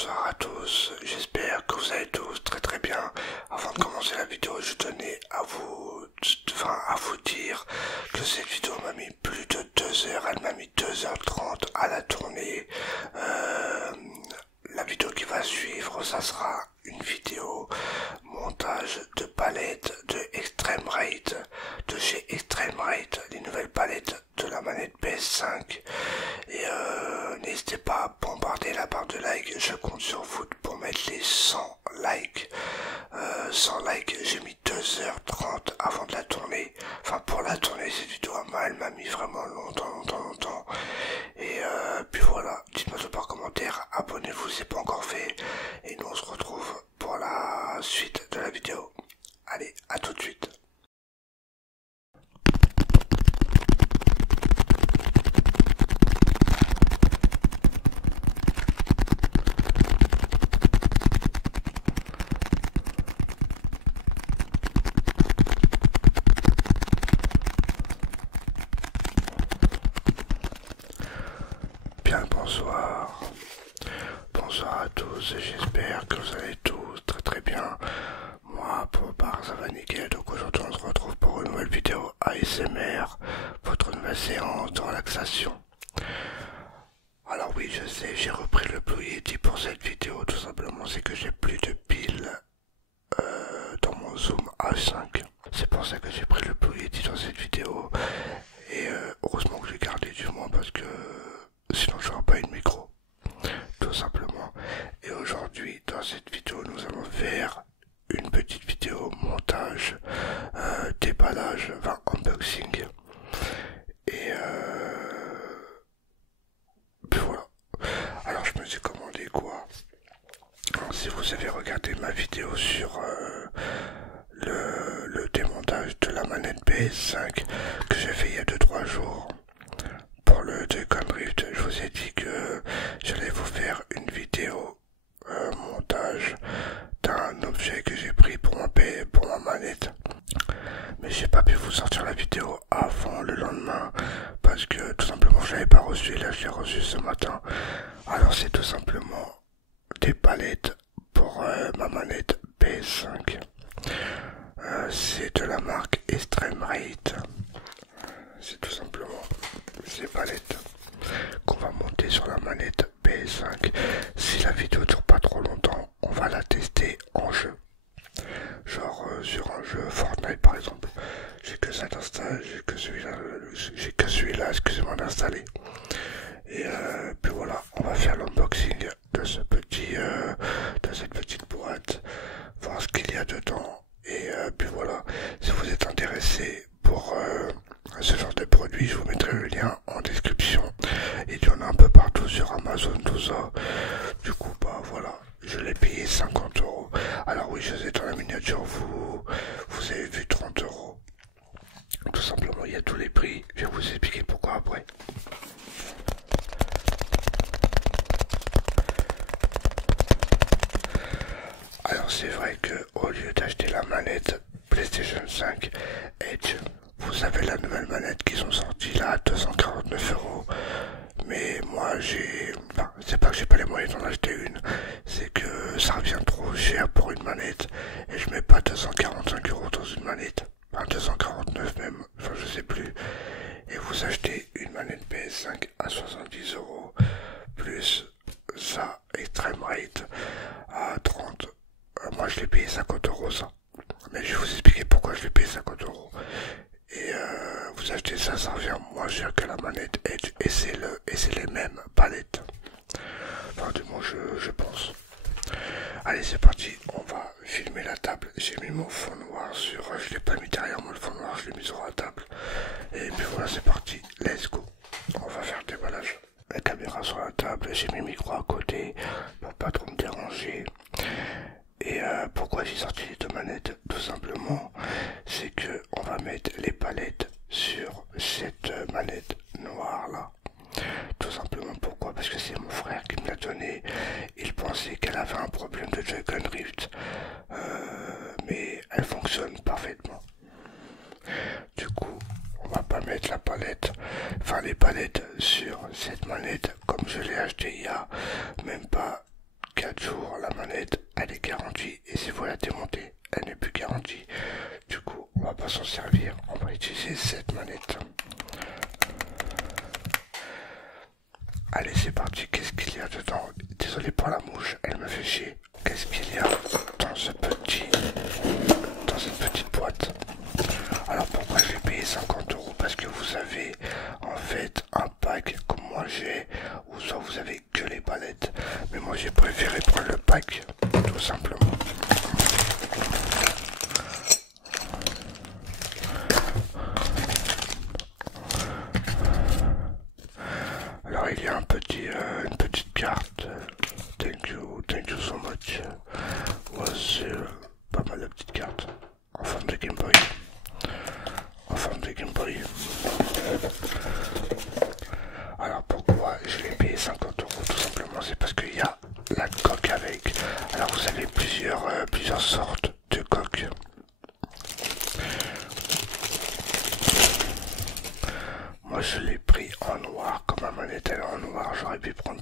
Bonsoir à tous, j'espère que vous allez tous très bien. Avant de commencer la vidéo, je tenais à vous dire que cette vidéo m'a mis plus de 2 heures, elle m'a mis 2h30 à la tourner. La vidéo qui va suivre, ça sera une vidéo montage de palettes de Extreme Rate, de chez Extreme Rate, les nouvelles palettes de la manette PS5. Et n'hésitez pas à bombarder la barre de like, je compte sur vous pour mettre les 100 likes. 100 likes, j'ai mis 2h30 avant de la tourner. Enfin, pour la tourner, cette vidéo elle m'a mis vraiment longtemps. Et puis voilà, dites-moi tout par commentaire, abonnez-vous si c'est pas encore fait. Et nous on se retrouve pour la suite de la vidéo. Allez, à tout de suite. Bien bonsoir à tous, j'espère que vous allez tous très bien. Moi pour ma part ça va nickel, donc aujourd'hui on se retrouve pour une nouvelle vidéo ASMR, votre nouvelle séance de relaxation. Alors oui, je sais, j'ai repris le Blue Yeti pour cette vidéo, tout simplement c'est que j'ai plus de piles dans mon Zoom H5. C'est pour ça que j'ai pris le Blue Yeti dans cette vidéo, et heureusement que j'ai gardé du moins parce que sinon j'aurais pas eu de micro, tout simplement. Et aujourd'hui dans cette vidéo nous allons faire une petite vidéo montage, déballage, enfin unboxing, et puis voilà. Alors je me suis commandé quoi? Alors, si vous avez regardé ma vidéo sur le démontage de la manette PS5 que j'ai fait il y a 2-3 jours pour le Joy-Con Drift, je vous ai dit que j'allais vous faire une vidéo montage d'un objet que j'ai pris pour ma manette, mais j'ai pas pu vous sortir la vidéo avant le lendemain parce que tout simplement je l'avais pas reçu. Là je l'ai reçu ce matin. Alors c'est tout simplement des palettes pour ma manette PS5. C'est de la marque Extreme Rate. C'est tout simplement ces palettes qu'on va monter sur la manette PS5. Si la vidéo dure pas trop longtemps, on va la tester en jeu. Genre sur un jeu Fortnite par exemple. J'ai que ça d'installer, j'ai que celui-là, excusez-moi, d'installer. Et puis voilà, on va faire l'unboxing de cette petite boîte, voir ce qu'il y a dedans. Et puis voilà, si vous êtes intéressé pour ce genre de produit, je vous mettrai le lien en description. Et il y en a un peu partout sur Amazon, tout ça. Du coup, bah voilà, je l'ai payé 50 €. Alors oui, je sais, dans la miniature, vous avez vu 30 €. Tout simplement, il y a tous les prix. Je vais vous expliquer pourquoi après. Alors c'est vrai que au lieu d'acheter la manette PlayStation 5 Edge, vous avez la nouvelle manette qu'ils ont sortie là à 249 €. Mais moi c'est pas que j'ai pas les moyens d'en acheter une, c'est que ça revient trop cher pour une manette et je mets pas 245 € dans une manette. Enfin 249 même, enfin je sais plus. Et vous achetez une manette PS5 à 70 € plus ça Extreme Rate à 30. Moi je l'ai payé 50 € ça. Mais je vais vous expliquer pourquoi je l'ai payé 50 €. Et vous achetez ça, ça revient moins cher que la manette Edge et c'est les mêmes palettes. Enfin du moins je pense. Allez c'est parti, on va filmer la table. J'ai mis mon fond noir sur... Je l'ai pas mis derrière moi le fond noir, je l'ai mis sur la table. Et puis voilà c'est parti, let's go. On va faire le déballage. La caméra sur la table, j'ai mis le micro à côté pour pas trop me déranger. Et pourquoi j'ai sorti les 2 manettes? Tout simplement, c'est que on va mettre les palettes sur cette manette noire là. Tout simplement pourquoi? Parce que c'est mon frère qui me l'a donné. Il pensait qu'elle avait un problème de Joy-Con Drift, mais elle fonctionne parfaitement. Du coup, on va pas mettre la palette, enfin les palettes sur cette manette comme je l'ai acheté il y a même pas 4 7 jours, la manette elle est garantie et si vous la démontez, elle n'est plus garantie. Du coup, on va pas s'en servir, on va utiliser cette manette. Allez, c'est parti, qu'est-ce qu'il y a dedans? Désolé pour la mouche, elle me fait chier. Qu'est-ce qu'il y a dans cette petite boîte? Alors pourquoi je vais payer 50 euros? Parce que vous avez en fait un pack comme moi j'ai, ou soit vous avez que les palettes. Mais moi j'ai préféré prendre le pack, tout simplement. Alors il y a une petite carte. Thank you so much. Ouais, c'est pas mal la petite carte. En forme de Game Boy. En forme de Game Boy. Alors pourquoi je l'ai payé 50 euros? Tout simplement c'est parce qu'il y a la coque avec. Alors vous avez plusieurs sortes de coques. Moi je l'ai pris en noir, comme ma manette elle est en noir, j'aurais pu prendre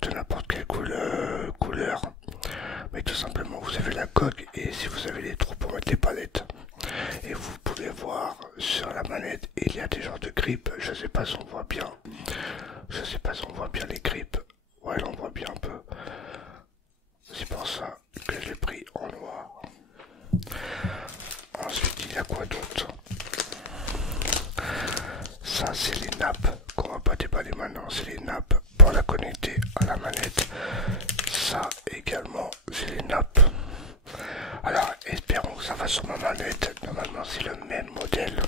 de n'importe quelle couleur. Mais tout simplement vous avez la coque et si vous avez les trous pour mettre les palettes. Et vous pouvez voir sur la manette, il y a des genres de grippes, je sais pas si on voit bien. Je sais pas si on voit bien les grippes. Ouais, on voit bien un peu. C'est pour ça que je l'ai pris en noir. Ensuite, il y a quoi d'autre? Ça, c'est les nappes qu'on va pas déballer maintenant. C'est les nappes pour la connecter à la manette. Ça également, c'est les nappes. Alors, espérons que ça va sur ma manette. Normalement, c'est le même modèle.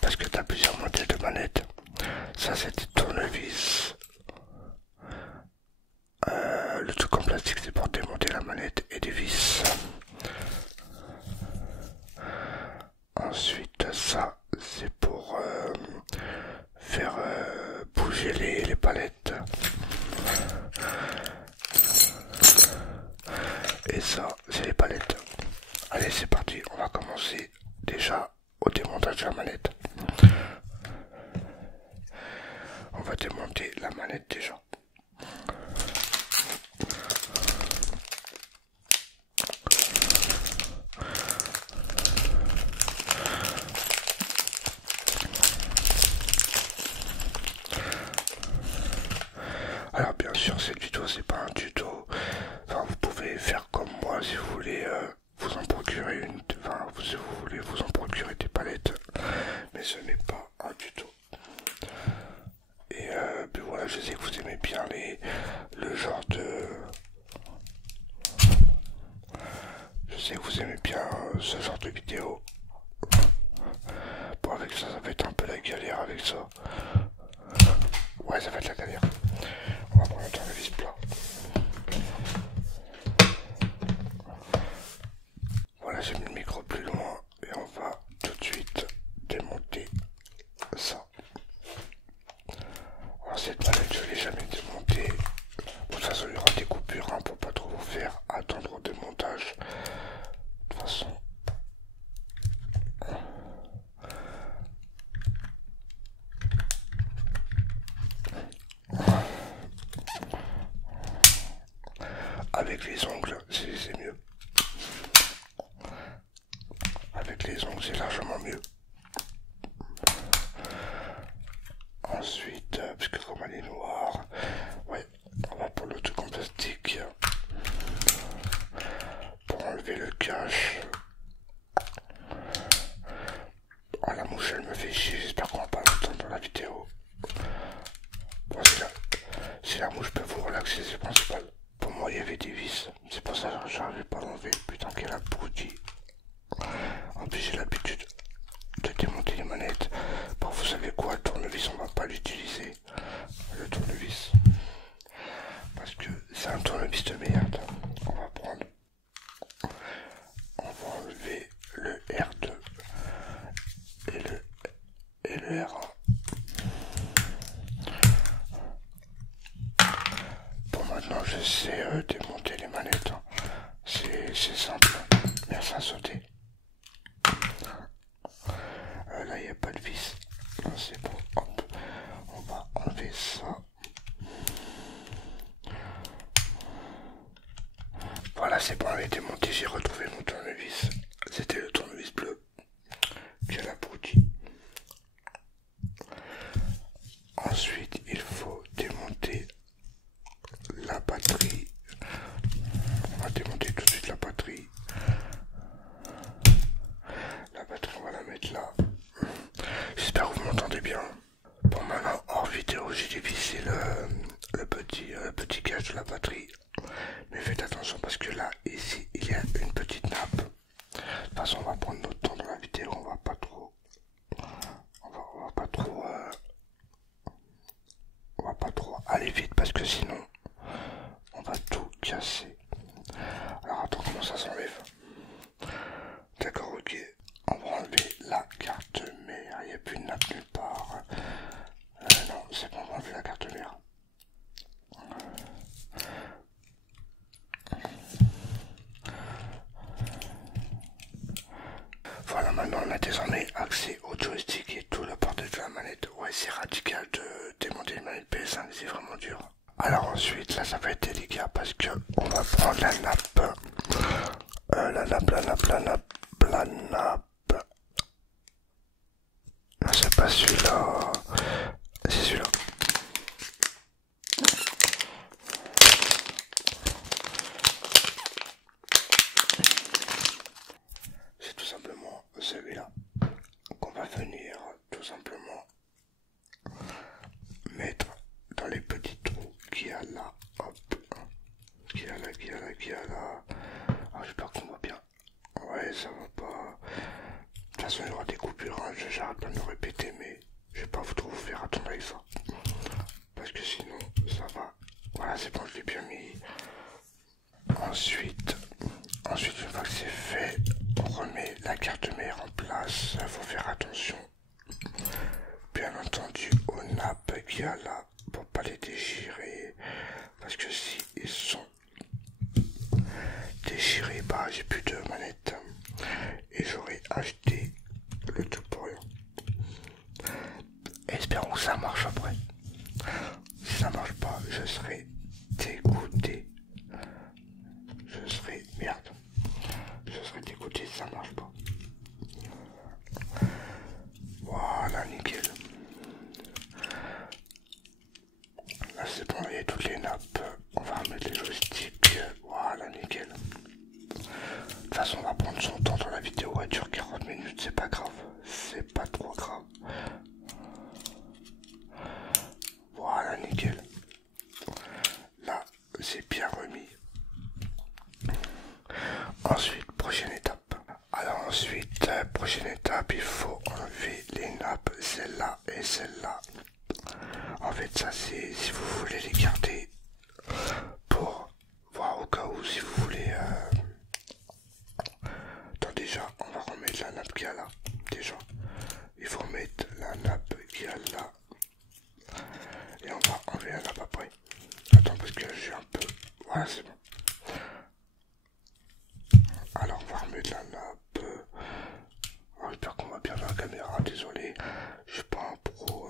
Parce que tu as plusieurs modèles de manette. Ça, c'est des tournevis. Le truc en plastique, c'est pour démonter la manette et des vis. Ensuite, ça, c'est pour faire bouger les palettes. Et ça, c'est les palettes. Allez, c'est parti. On va commencer déjà au démontage de la manette. On va démonter la manette déjà. Alors bien sûr cette vidéo c'est pas un tuto, enfin vous pouvez faire comme moi si vous voulez vous en procurer une, enfin si vous voulez vous en procurer des palettes, mais ce n'est pas un tuto. Et puis voilà, je sais que vous aimez bien le genre de... Je sais que vous aimez bien ce genre de vidéo. Bon avec ça, ça va être un peu la galère avec ça. Ouais, ça va être la galère. On va prendre un tournevis plat. Voilà, j'ai mis le micro plus loin et on va tout de suite démonter ça. Alors cette manette, je ne l'ai jamais démontée. De toute façon, il y aura des coupures hein, pour pas trop vous faire attendre au démontage. De toute façon... Avec les ongles, c'est mieux. Avec les ongles, c'est largement mieux. Ensuite, puisque comme elle est noire, ouais, on va pour le truc en plastique. Pour enlever le cache. Oh, la mouche, elle me fait chier, j'espère qu'on va pas l'entendre dans la vidéo. Bon, si la mouche peut vous relaxer, c'est principal. Pour moi, il y avait des vis. C'est pour ça que j'arrivais pas à l'enlever. Putain, qu'elle a abruti. En plus, j'ai l'habitude de démonter les manettes. Bon, vous savez quoi, le tournevis, on va pas l'utiliser. Le tournevis. Parce que c'est un tournevis de merde. On va prendre... On va enlever le R2 et le R1. Bon, maintenant, je sais démonter les manettes. C'est simple. Merci à sauter. Là, il n'y a pas de vis. C'est bon. Hop. On va enlever ça. Voilà, c'est bon, elle est démontée, j'ai retrouvé mon tournevis. C'était le tournevis bleu qui a l'abruti. Ensuite, il faut démonter la batterie. On va démonter tout de suite la batterie. La batterie, on va la mettre là. J'espère que vous m'entendez bien. Bon, maintenant, hors vidéo, j'ai dévissé le petit cache de la batterie. Mais faites attention parce que là, ici, il y a une petite nappe. De toute façon, on va prendre notre temps dans la vidéo. On va pas trop... On va pas trop... On va pas trop aller vite parce que sinon, on va tout casser. Alors, attends, comment ça s'enlève? D'accord, ok. On va enlever la carte mère. Il n'y a plus de nappe nulle part. Non, c'est bon, on va enlever la carte mère. Voilà, maintenant on a désormais accès au joystick et tout le portail de la manette. Ouais, c'est radical de démonter une manette PS5, c'est vraiment dur. Alors ensuite, là ça va être délicat parce que on va prendre la nappe. La nappe. Non, c'est pas celui-là. C'est celui-là. C'est tout simplement celui-là qu'on va venir tout simplement mettre dans les petits trous qu'il y a là. Hop. Qu'il y a là. Alors j'espère qu'on voit bien. Ouais, ça va pas. De toute façon, il y aura des coupures. Hein. J'arrête pas de me répéter, mais je vais pas vous trop vous faire attendre avec ça. Parce que sinon, ça va. Voilà, c'est bon, je l'ai bien mis. Ensuite, une fois que c'est fait, on remet la carte mère en place. Il faut faire attention, bien entendu, aux nappes qu'il y a là pour pas les déchirer. Parce que si ils sont déchirés, bah j'ai plus de manette et j'aurais acheté le tout pour rien. Espérons que ça marche après. Si ça marche pas, je serai dégoûté. Je serai merde. Je serais dégoûté si ça marche pas. Voilà, nickel. Là c'est bon, il y a toutes les nappes. On va remettre les joysticks. Voilà, nickel. De toute façon, on va prendre son temps dans la vidéo. Elle dure 40 minutes, c'est pas grave. C'est pas trop grave. Voilà, nickel. Là, c'est bien remis. Ensuite, prochaine étape. Alors ensuite, prochaine étape, il faut enlever les nappes, celle-là et celle-là. En fait, ça c'est si vous voulez les garder pour voir au cas où, si vous voulez. Donc déjà, on va remettre la nappe qu'il y a là. Déjà, il faut remettre la nappe qu'il y a là. Et on va enlever la nappe après. Attends, parce que j'ai un peu... Voilà, c'est bon. Alors, on va remettre la nappe. Alors, j'espère qu'on va bien dans la caméra. Désolé, je suis pas un pro.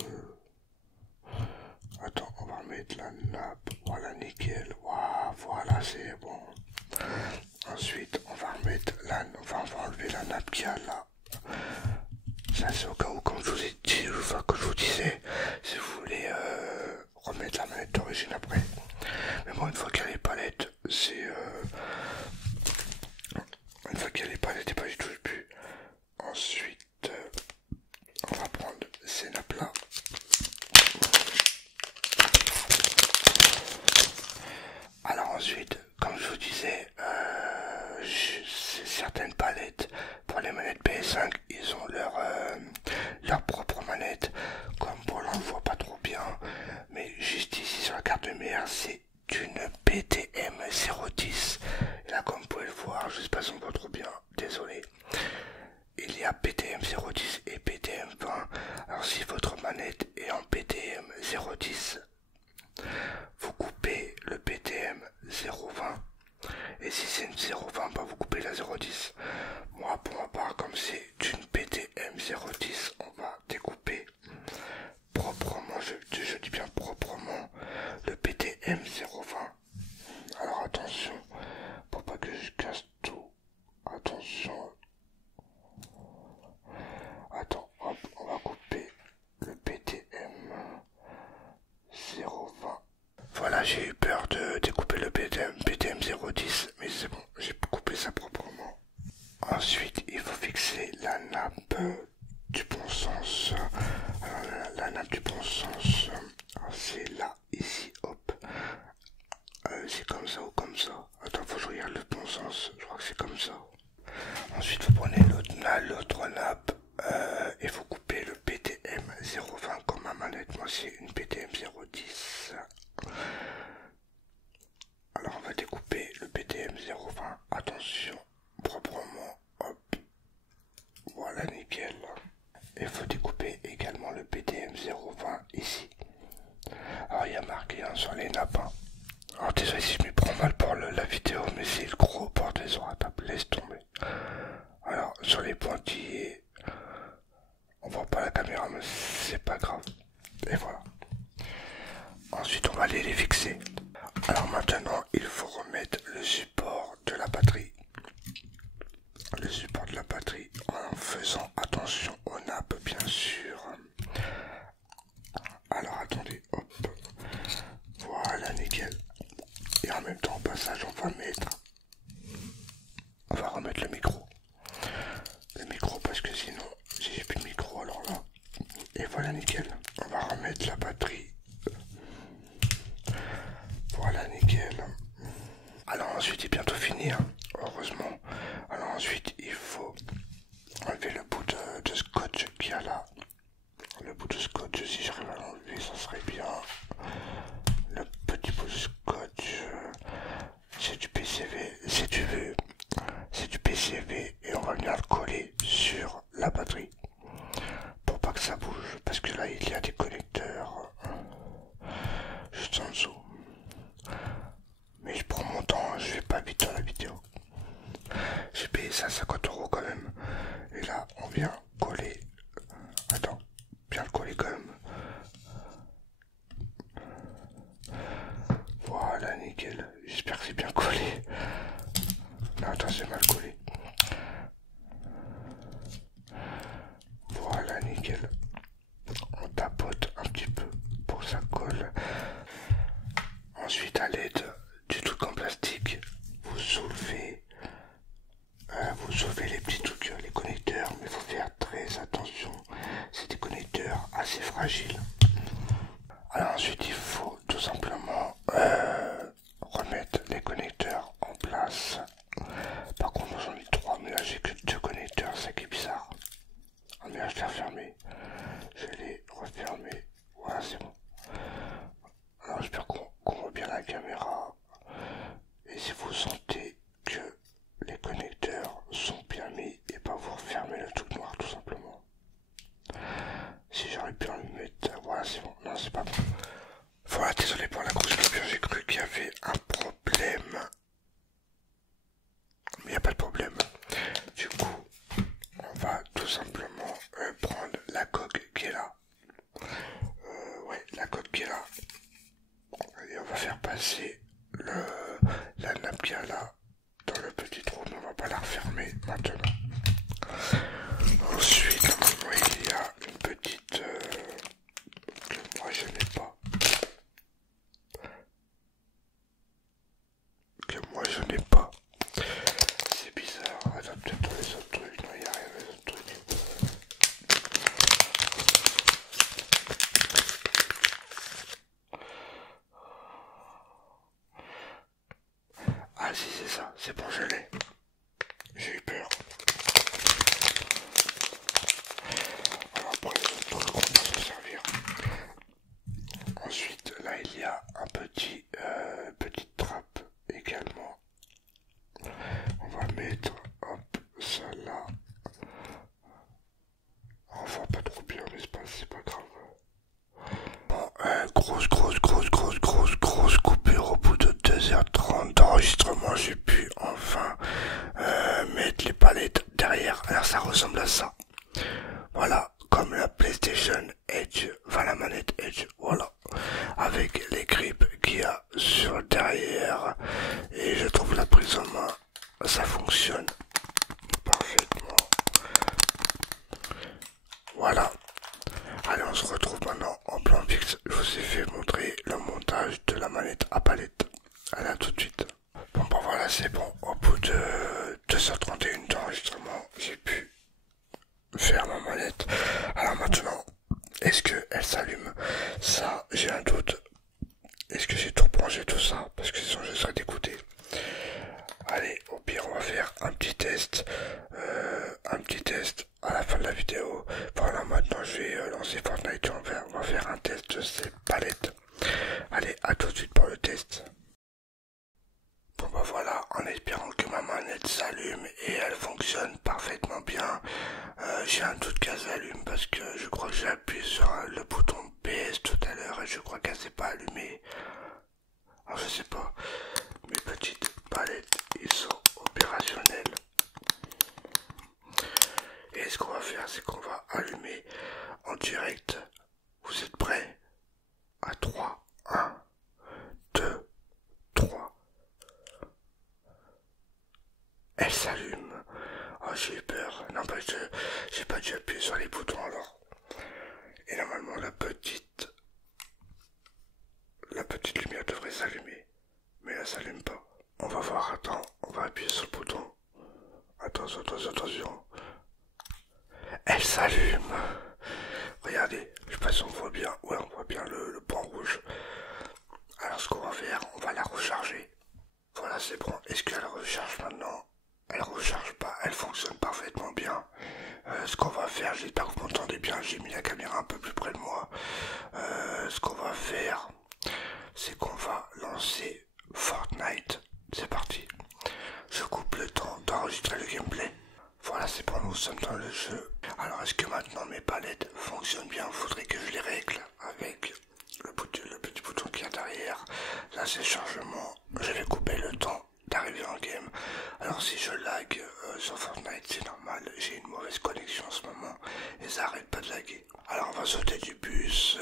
Attends, on va remettre la nappe. Voilà, nickel. Waouh, voilà, c'est bon. Ensuite, on va remettre la... on va enlever la nappe qu'il y a là. Ça, c'est au cas où, comme je vous ai dit, enfin, comme je vous disais, si vous voulez remettre la manette d'origine après. Mais bon, une fois qu'il y a les palettes, c'est... Une fois qu'il y a les palettes, et pas du tout le but. Ensuite, on va prendre ces nappes là. Alors ensuite, comme je vous disais, certaines palettes pour les manettes PS5, ils ont leur propre manette. Comme pour là, on voit pas trop bien, mais juste ici sur la carte mère, c'est une PTM 010. Et là, comme vous pouvez le voir, je sais pas si on voit trop bien, désolé. Il y a PTM 010 et PTM 20. Alors si votre manette est en PTM 010, vous coupez le PTM 020. Et si c'est une 020, bah vous coupez la 010. Moi, pour ma part, comme c'est une PTM 010, on va découper proprement, je dis bien proprement, le PTM 020. Alors attention, pour pas que Ensuite, il faut fixer la nappe du bon sens. Alors, la nappe du bon sens, c'est là, ici, hop. C'est comme ça ou comme ça. Attends, faut que je regarde le bon sens. Je crois que c'est comme ça. Ensuite, vous prenez l'autre nappe et vous coupez le PTM 020 comme ma manette. Moi, c'est une PTM 010. Alors, on va découper le PTM 020. Attention, proprement. Hop. Voilà, nickel. Il faut découper également le PTM 020 ici. Alors, il y a marqué sur les nappes. Alors, désolé si je m'y prends mal pour la vidéo, mais c'est le gros bordel sur la table. Laisse tomber. Alors, sur les pointillés, on voit pas la caméra, mais c'est pas grave. Et voilà. Ensuite, on va aller les fixer. Alors maintenant, il faut remettre le support de la batterie. Le support de la batterie en faisant attention aux nappes, bien sûr. Alors attendez, hop. Voilà, nickel. Et en même temps, au passage, on va remettre le micro. Le micro, parce que sinon, si j'ai plus de micro, alors là. Et voilà, nickel. On va remettre la batterie. Voilà, nickel. Alors ensuite, il est bientôt fini, hein, heureusement. Alors ensuite, il faut enlever le bout de scotch qu'il y a là. Le bout de scotch, si j'arrive à l'enlever, ça serait bien. Le petit bout de scotch, c'est du PCV, c'est du PCV et on va venir le coller sur la batterie pour pas que ça bouge, parce que là il y a des connecteurs juste en dessous. Mais je prends mon temps, je vais pas vite dans la vidéo. J'ai payé ça 50 € quand même. Et là, on vient coller. Attends, bien le coller quand même. Voilà, nickel. J'espère que c'est bien collé. Non, attends, c'est mal collé. Voilà, nickel. On tapote un petit peu pour que ça colle. Ensuite, à l'aide du truc en plastique, vous soulevez les petits trucs, les connecteurs, mais il faut faire très attention. C'est des connecteurs assez fragiles. Alors ensuite, il faut tout simplement remettre les connecteurs en place. Par contre, moi j'en ai 3, mais là j'ai que 2 connecteurs, c'est qui est bizarre. Ah mais là je l'ai refermé. Je vais les refermer. Voilà, c'est bon. Alors j'espère qu'on voit bien la caméra. Et si vous sentez que les connecteurs sont bien mis, et pas vous refermer le truc noir tout simplement. Si j'aurais pu en le mettre, voilà c'est bon. Non, c'est pas bon. Voilà, désolé pour la grosse coupure, j'ai cru qu'il y avait un problème. Mais il n'y a pas de problème. Du coup, on va tout simplement prendre la coque qui est là. Ouais, la coque qui est là. Et on va faire passer la nappe qui est là dans le petit trou, mais on va pas la refermer maintenant. Ensuite, il y a une petite que moi je n'ai pas. C'est bizarre. Attends, peut-être dans les autres trucs. Non, il n'y a rien dans les autres trucs. Ah si, c'est ça. C'est bon, je l'ai. J'ai eu peur. Alors pour les autres trucs, on va s'en servir. Ensuite, là, il y a un petite trappe également. On va mettre, hop, ça là. On voit pas trop bien, mais c'est pas grave. Bon, grosse coupure au bout de 2h30 d'enregistrement. J'ai pu enfin mettre les palettes derrière. Alors ça ressemble à ça. Voilà, comme la PlayStation Edge, enfin la manette Edge, voilà. Avec les grips qu'il y a sur derrière. Et je trouve la prise en main, ça fonctionne parfaitement. Voilà. Allez, on se retrouve maintenant en plan fixe. Je vous ai fait montrer le montage de la manette à palette. Allez, à tout de suite. Bon, voilà, c'est bon. Au bout de 2h31 d'enregistrement, un petit test à la fin de la vidéo. Voilà, maintenant je vais lancer Fortnite et on va faire un test de ces palettes. Allez, à tout de suite pour le test. Bon bah voilà, en espérant que ma manette s'allume et elle fonctionne parfaitement bien. J'ai un doute qu'elle s'allume parce que je crois que j'ai appuyé sur le bouton PS tout à l'heure et je crois qu'elle s'est pas allumée. Alors je sais pas, mes petites palettes ils sont opérationnels. Et ce qu'on va faire, c'est qu'on va allumer en direct. Vous êtes prêts? À 3, 1, 2, 3. Elle s'allume. Oh, j'ai eu peur. Non, bah, j'ai pas dû appuyer sur les boutons alors. Et normalement, la petite lumière devrait s'allumer. Mais elle s'allume pas. On va voir, attends, on va appuyer sur le bouton. Attention, attention, attention. Elle s'allume. Regardez, je sais pas si on voit bien. Ouais, on voit bien le point rouge. Alors ce qu'on va faire, on va la recharger. Voilà, c'est bon. Est-ce qu'elle recharge maintenant? Elle recharge pas, elle fonctionne parfaitement bien. Ce qu'on va faire, j'espère que vous m'entendez bien, j'ai mis la caméra un peu plus près de moi. Ce qu'on va faire, c'est qu'on va lancer Fortnite. C'est parti. Je coupe le temps d'enregistrer le gameplay. Voilà, c'est bon, nous sommes dans le jeu. Alors, est-ce que maintenant mes palettes fonctionnent bien? Il faudrait que je les règle avec le petit bouton qui est derrière. Là, c'est chargement. Je vais couper le temps d'arriver en game. Alors, si je lag sur Fortnite, c'est normal. J'ai une mauvaise connexion en ce moment et ça arrête pas de laguer. Alors, on va sauter du bus.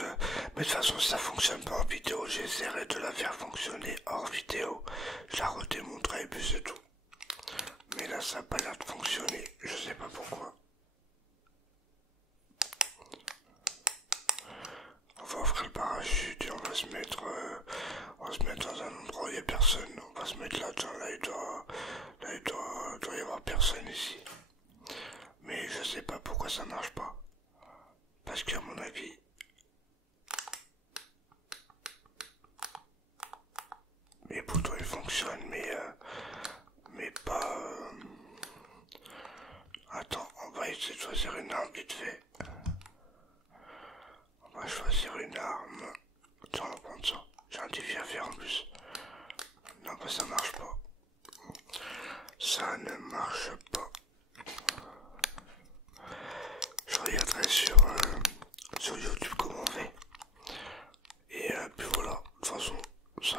Mais de toute façon, si ça fonctionne pas en vidéo, j'essaierai de la faire fonctionner hors vidéo. Je la redémontrerai et puis c'est tout. Mais là, ça n'a pas l'air de fonctionner. Je sais pas pourquoi. On va ouvrir le parachute et on va se mettre dans un endroit où il n'y a personne. On va se mettre là, il doit y avoir personne ici. Mais je sais pas pourquoi ça marche pas. Parce qu'à mon avis, mes boutons ils fonctionnent, mais pas. Attends, on va essayer de choisir une arme vite fait. On va choisir une arme. Tiens, on va prendre ça. J'ai un défi à faire en plus. Non, bah ça marche pas. Ça ne marche pas. Je regarderai sur YouTube comment on fait. Et puis voilà. De toute façon, ça,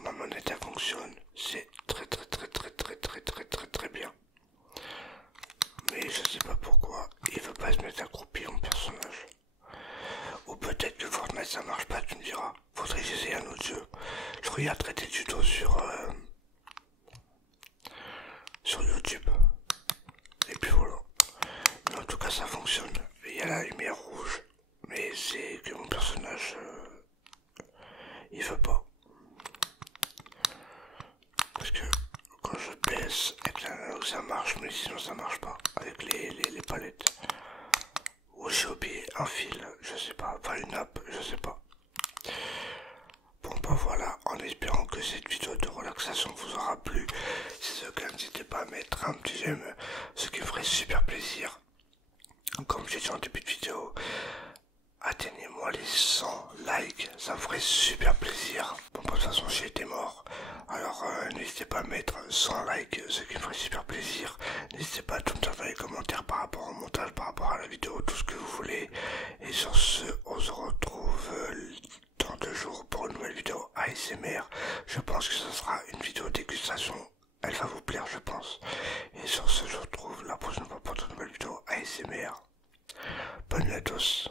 ma manette elle fonctionne. C'est très bien. Mais je sais pas pourquoi il veut pas se mettre accroupi en personnage. Ou peut-être que Fortnite ça marche pas, tu me diras. Faudrait que j'essaye un autre jeu. Je regarderai des tutos sur YouTube. Et puis voilà. Mais en tout cas ça fonctionne. Il y a la lumière rouge. Mais c'est que mon personnage il veut pas. Parce que quand je baisse avec l'analogue ça marche, mais sinon ça marche pas. Avec les palettes. Ou j'ai oublié un fil, je sais pas, enfin une nappe, je sais pas. Bon bah voilà, en espérant que cette vidéo de relaxation vous aura plu. Si c'est le cas, n'hésitez pas à mettre un petit j'aime, ce qui me ferait super plaisir. Comme j'ai dit en début de vidéo, atteignez-moi les 100 likes, ça me ferait super plaisir. Bon bah, de toute façon j'ai été mort. Alors n'hésitez pas à mettre 100 likes, ce qui me ferait super plaisir. N'hésitez pas à tout me dire dans les commentaires par rapport au montage, par rapport à la vidéo, tout ce que vous voulez. Et sur ce, on se retrouve dans 2 jours pour une nouvelle vidéo ASMR. Je pense que ce sera une vidéo dégustation. Elle va vous plaire, je pense. Et sur ce, je vous retrouve la prochaine fois pour une nouvelle vidéo ASMR. Bonne nuit à tous.